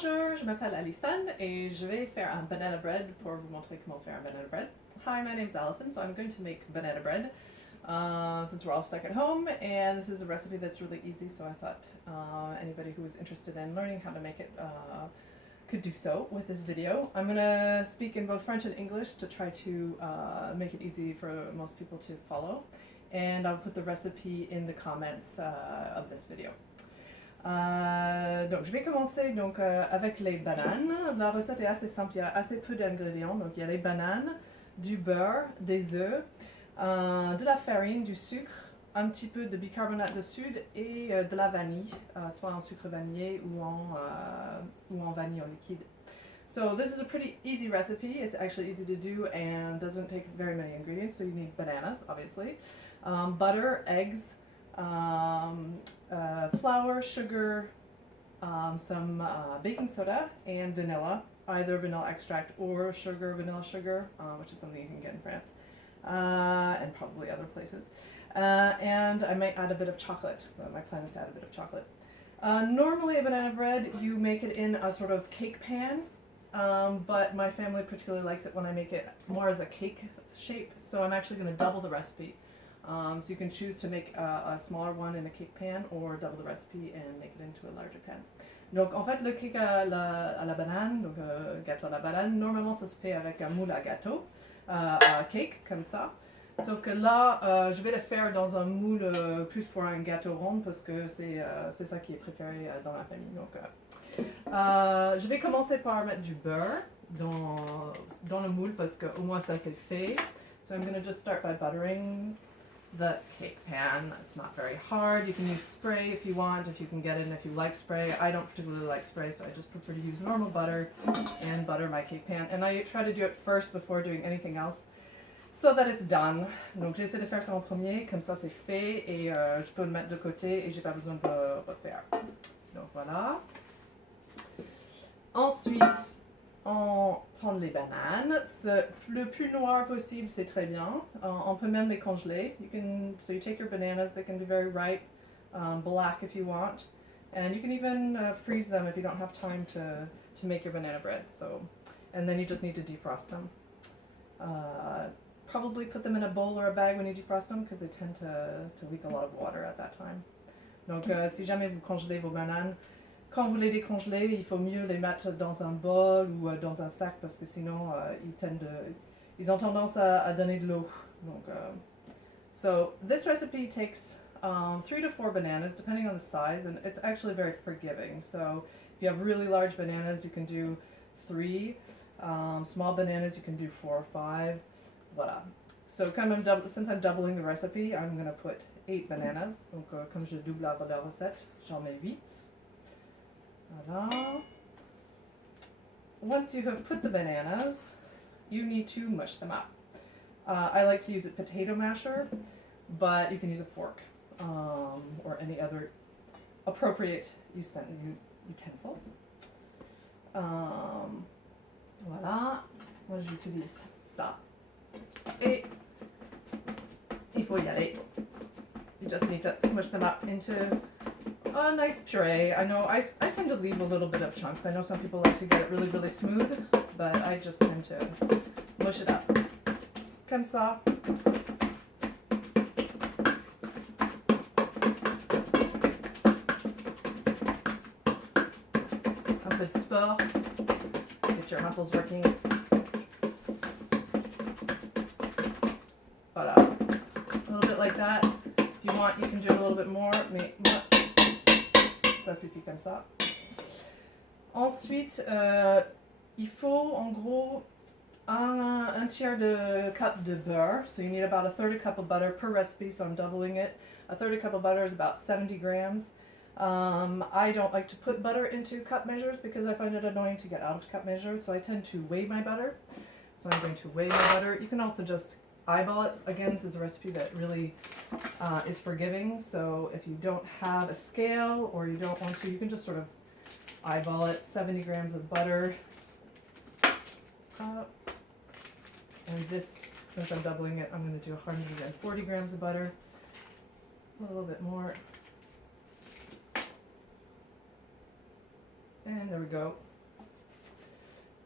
Bonjour, je m'appelle Allison et je vais faire un banana bread pour vous montrer comment faire un banana bread. Hi, my name's Allison, so I'm going to make banana bread since we're all stuck at home, and this is a recipe that's really easy, so I thought anybody who was interested in learning how to make it could do so with this video. I'm going to speak in both French and English to try to make it easy for most people to follow, and I'll put the recipe in the comments of this video. Donc je vais commencer avec les bananes. La recette est assez simple, il y a assez peu d'ingrédients. Donc il y a les bananes, du beurre, des œufs, de la farine, du sucre, un petit peu de bicarbonate de soude et de la vanille, soit en sucre vanillé ou en vanille en liquide. So this is a pretty easy recipe. It's actually easy to do and doesn't take very many ingredients. So you need bananas, obviously, butter, eggs, flour, sugar, some baking soda, and vanilla, either vanilla extract or vanilla sugar, which is something you can get in France and probably other places. And I might add a bit of chocolate. My plan is to add a bit of chocolate. Normally a banana bread, you make it in a sort of cake pan, but my family particularly likes it when I make it more as a cake shape, so I'm actually going to double the recipe. So you can choose to make a smaller one in a cake pan or double the recipe and make it into a larger pan. Donc en fait le cake à la banane, donc gâteau à la banane, normalement ça se fait avec un moule à gâteau, à cake comme ça. Sauf que là je vais le faire dans un moule plus pour un gâteau rond parce que c'est ça qui est préféré dans la famille. Donc je vais commencer par mettre du beurre dans le moule parce que au moins ça c'est fait. So I'm going to just start by buttering the cake pan. It's not very hard. You can use spray if you want, if you can get it, and if you like spray. I don't particularly like spray, so I just prefer to use normal butter and butter my cake pan. And I try to do it first before doing anything else so that it's done. Donc j'essaie de faire ça en premier, comme ça c'est fait et je peux le mettre de côté et j'ai pas besoin de refaire. Donc voilà. Ensuite, on prend les bananes. Le plus noir possible, c'est très bien. On peut même les congeler. So you take your bananas, they can be very ripe, black if you want. And you can even freeze them if you don't have time to make your banana bread. And then you just need to defrost them. Probably put them in a bowl or a bag when you defrost them because they tend to leak a lot of water at that time. Donc si jamais vous congelez vos bananes, quand vous les décongelez, il faut mieux les mettre dans un bol ou dans un sac parce que sinon ils ont tendance à donner de l'eau. Donc, so this recipe takes 3 to 4 bananas depending on the size, and it's actually very forgiving. So if you have really large bananas, you can do 3. Small bananas, you can do 4 or 5. Voilà. So since I'm doubling the recipe, I'm going to put 8 bananas. Donc comme je double la recette, j'en mets 8. Voilà. Once you have put the bananas, you need to mush them up. I like to use a potato masher, but you can use a fork or any other appropriate utensil. Voilà. Moi j'utilise ça. Et il faut y aller. You just need to smush them up into a nice puree. I know I tend to leave a little bit of chunks. I know some people like to get it really, really smooth, but I just tend to mush it up. Comme ça. Un peu de sport. Get your muscles working. Voilà. A little bit like that. If you want, you can do a little bit more. Mais ça suffit comme ça. Ensuite, il faut en gros un tiers de cup de beurre. So you need about a third a cup of butter per recipe, so I'm doubling it. A third a cup of butter is about 70 grams. I don't like to put butter into cup measures because I find it annoying to get out of cup measures, so I tend to weigh my butter. So I'm going to weigh my butter. You can also just eyeball it. Again, this is a recipe that really is forgiving, so if you don't have a scale or you don't want to, you can just sort of eyeball it. 70 grams of butter. And this, since I'm doubling it, I'm going to do 140 grams of butter. A little bit more. And there we go.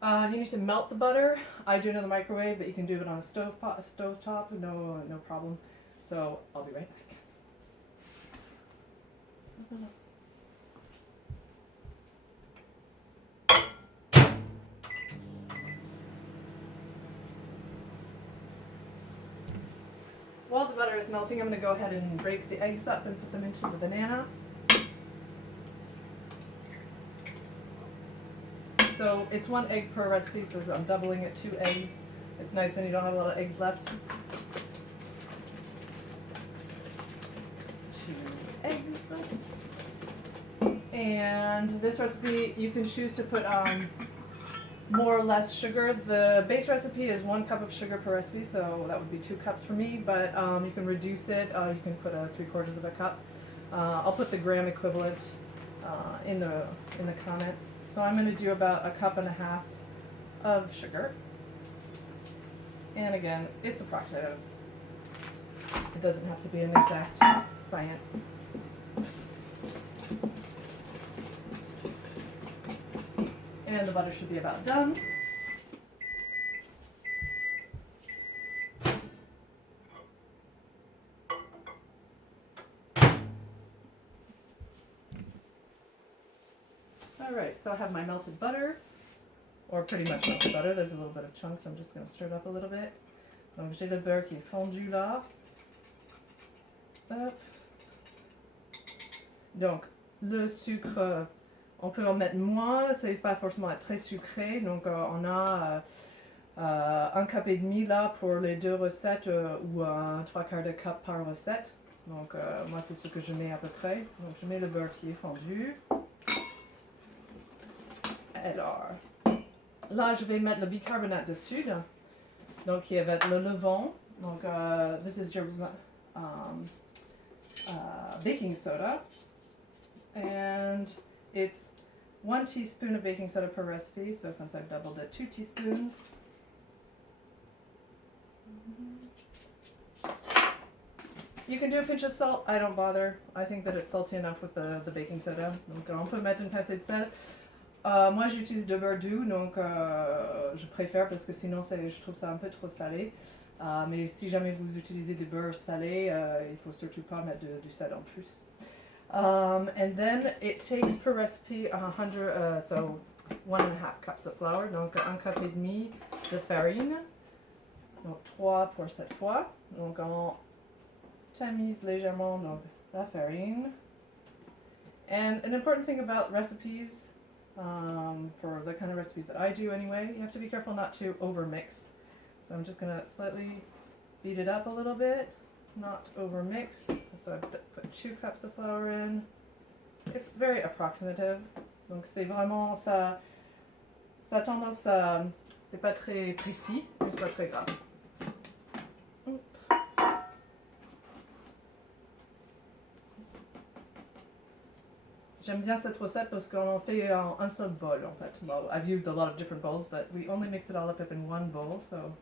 You need to melt the butter. I do it in the microwave, but you can do it on a stove top, no problem. So I'll be right back. While the butter is melting, I'm going to go ahead and break the eggs up and put them into the banana. So it's 1 egg per recipe, so I'm doubling it, 2 eggs. It's nice when you don't have a lot of eggs left. 2 eggs. And this recipe, you can choose to put more or less sugar. The base recipe is 1 cup of sugar per recipe, so that would be 2 cups for me, but you can reduce it. You can put 3/4 of a cup. I'll put the gram equivalent in the comments. So I'm going to do about 1.5 cups of sugar. And again, it's approximative. It doesn't have to be an exact science. And the butter should be about done. Alright, so I have my melted butter, or pretty much melted butter. There's a little bit of chunks, so I'm just going to stir it up a little bit. Donc j'ai le beurre qui est fondu là. Hop. Donc le sucre, on peut en mettre moins, ça ne va pas forcément être très sucré. Donc on a 1,5 cup là pour les 2 recettes ou 3/4 de cup par recette. Donc moi c'est ce que je mets à peu près. Donc je mets le beurre qui est fondu. Alors, là, je vais mettre le bicarbonate dessus, donc qui va être le levain. Donc, this is your baking soda, and it's 1 teaspoon of baking soda per recipe. So since I've doubled it, 2 teaspoons. You can do a pinch of salt. I don't bother. I think that it's salty enough with the baking soda. Donc, on peut mettre une pincée de sel. Moi j'utilise de beurre doux, donc je préfère parce que sinon je trouve ça un peu trop salé. Mais si jamais vous utilisez du beurre salé, il faut surtout pas mettre du sel en plus. And then it takes per recipe 100, so 1.5 cups of flour, donc 1,5 cup de farine, donc 3 pour cette fois. Donc on tamise légèrement donc, la farine. And an important thing about recipes, for the kind of recipes that I do anyway, you have to be careful not to over mix. So I'm just going to slightly beat it up a little bit, not over mix. So I've put 2 cups of flour in. It's very approximative. Donc c'est vraiment ça a tendance à, c'est pas très précis, mais c'est pas très grave. J'aime bien cette recette parce qu'on en fait en un seul bol en fait. Well, I've used a lot of different bowls, but we only mix it all up in one bowl, so.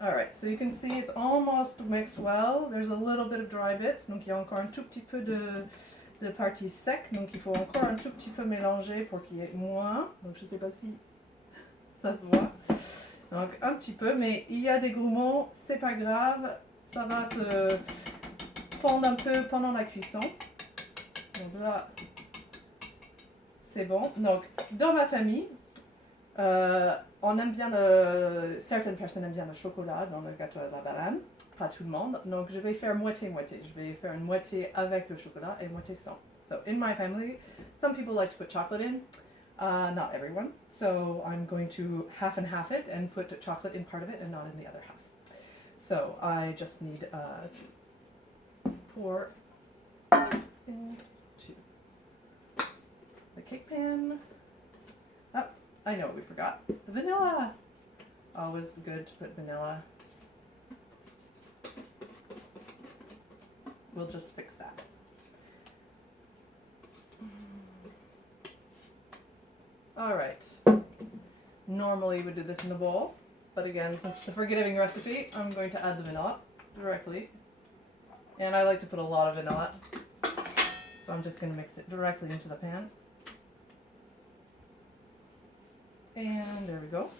Alright, so you can see it's almost mixed well. There's a little bit of dry bits, donc il y a encore un tout petit peu de partie sec, donc il faut encore un tout petit peu mélanger pour qu'il y ait moins. Donc je sais pas si ça se voit. Donc un petit peu, mais il y a des grumons, c'est pas grave, ça va se fondre un peu pendant la cuisson. Donc là, c'est bon. Donc dans ma famille, on aime bien certaines personnes aiment bien le chocolat dans le gâteau à la banane, pas tout le monde. Donc je vais faire moitié-moitié. Je vais faire une moitié avec le chocolat et moitié sans. So in my family, some people like to put chocolate in, not everyone. So I'm going to half and half it and put chocolate in part of it and not in the other half. So I just need to pour into the cake pan. Oh, I know what we forgot. The vanilla. Always good to put vanilla. We'll just fix that. Alright. Normally we do this in the bowl, but again, since it's a forgiving recipe, I'm going to add the vanilla directly. And I like to put a lot of vanilla. So I'm just going to mix it directly into the pan. And there we go.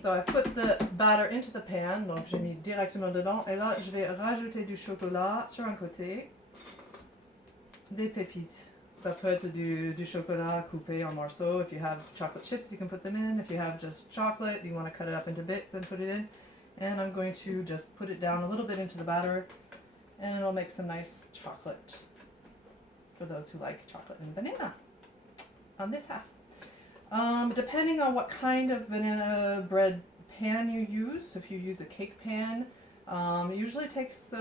So I've put the batter into the pan, donc j'ai mis directement dedans. Et là, je vais rajouter du chocolat sur un côté, des pépites. Ça peut être du chocolat coupé en morceaux. If you have chocolate chips, you can put them in. If you have just chocolate, you want to cut it up into bits and put it in. And I'm going to just put it down a little bit into the batter, and it'll make some nice chocolate for those who like chocolate and banana on this half. Depending on what kind of banana bread pan you use, if you use a cake pan, it usually takes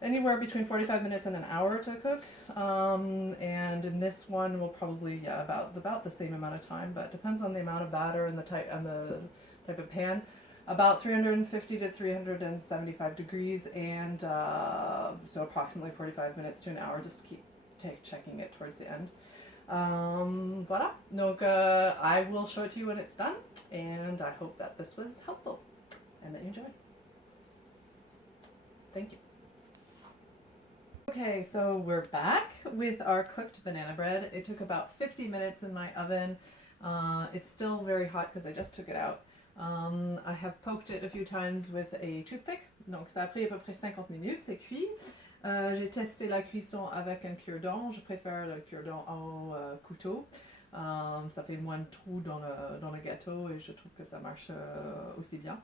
anywhere between 45 minutes and an hour to cook. And in this one will probably, about the same amount of time, but it depends on the amount of batter and the type of pan. About 350 to 375 degrees, and so approximately 45 minutes to an hour. Just keep checking it towards the end. Voilà, donc I will show it to you when it's done, and I hope that this was helpful and that you enjoyed. Thank you. Okay, so we're back with our cooked banana bread. It took about 50 minutes in my oven. It's still very hot because I just took it out. I have poked it a few times with a toothpick, donc ça a pris à peu près 50 minutes, c'est cuit. J'ai testé la cuisson avec un cure-dent. Je préfère le cure-dent au couteau. Ça fait moins de trous dans le gâteau et je trouve que ça marche aussi bien.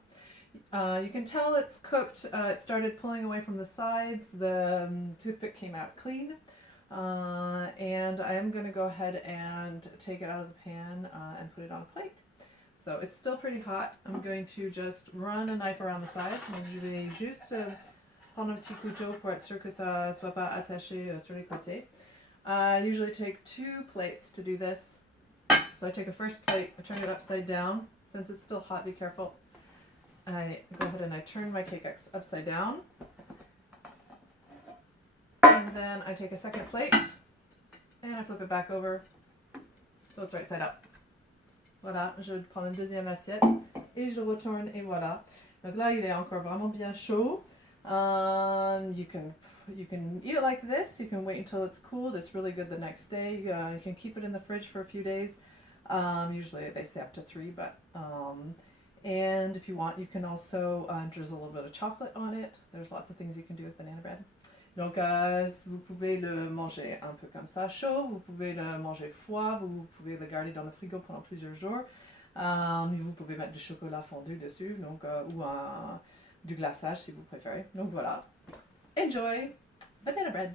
You can tell it's cooked. It started pulling away from the sides. The toothpick came out clean. And I am going to go ahead and take it out of the pan and put it on a plate. So it's still pretty hot. I'm going to just run a knife around the sides. Donc je vais juste prendre un petit couteau pour être sûr que ça soit pas attaché sur les côtés. I usually take 2 plates to do this. So I take a first plate, I turn it upside down. Since it's still hot, be careful. I go ahead and I turn my cake upside down. And then I take a second plate and I flip it back over so it's right side up. Voilà, je prends une deuxième assiette et je retourne et voilà. Donc là, il est encore vraiment bien chaud. You can eat it like this. You can wait until it's cooled. It's really good the next day. You can keep it in the fridge for a few days. Usually they say up to 3, but and if you want, you can also drizzle a little bit of chocolate on it. There's lots of things you can do with banana bread. Donc vous pouvez le manger un peu comme ça chaud, vous pouvez le manger froid, vous pouvez le garder dans le frigo pendant plusieurs jours. Vous pouvez mettre du chocolat fondu dessus, donc, ou du glaçage si vous préférez. Donc voilà. Enjoy banana bread!